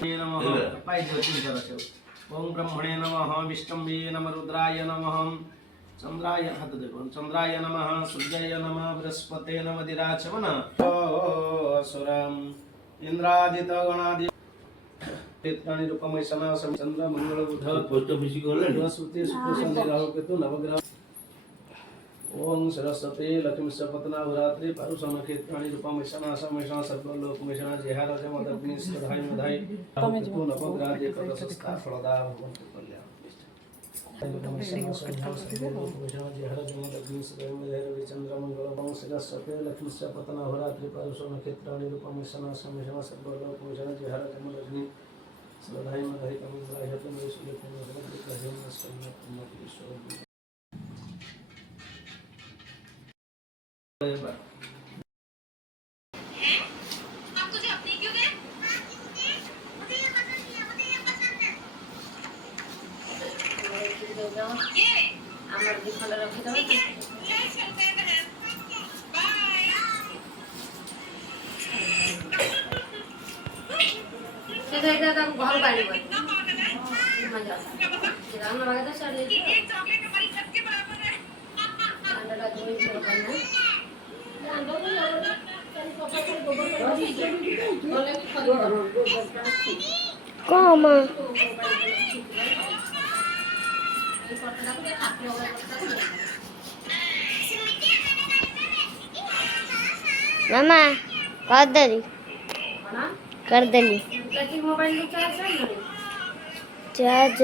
नमः ओम ब्रह्मणे नमः विष्णवे नमः रुद्राय नमः चंद्राय चंद्राय नमः सूर्याय नमः बृहस्पते नमः दिराचमन असुरम इंद्रादित गणादि तीर्थानि रूपमैसना चंद्र मंगल बुध पोस्ट ऑफिस को बृहस्पति शुक्र शनि राहु केतु नवग्रह ओम सरस्वती लक्ष्मी सपतना भरात्रि परुषम क्षेत्राणि रूपमैसना समेषा सर्वलोकमैसना जेहार जमदग्नि सधाय मधाय केतु नवग्रह एकदशस्था फलदा भवन्तु कल्याण सरस्वती लक्ष्मी सपतना भरात्रि परुषम क्षेत्राणि रूपमैसना समेषा सर्वलोकमैसना जेहार जमदग्नि सधाय मधाय कमलाय तमे सुलेखन आपको जो अपनी क्यों गए? मुझे ये पसंद नहीं है, मुझे ये पसंद है। ये আমার বিখল রাখি দাও ঠিক है ले चलते हैं बाय সেটা এটা তো ঘর বাড়ি বল মজা সেটা আমরা আগে তো চলে एक चॉकलेट हमारी छत के बराबर है अंडा दोई करना Como? Mama, कर दली मोबाइल में चार्ज है चार्ज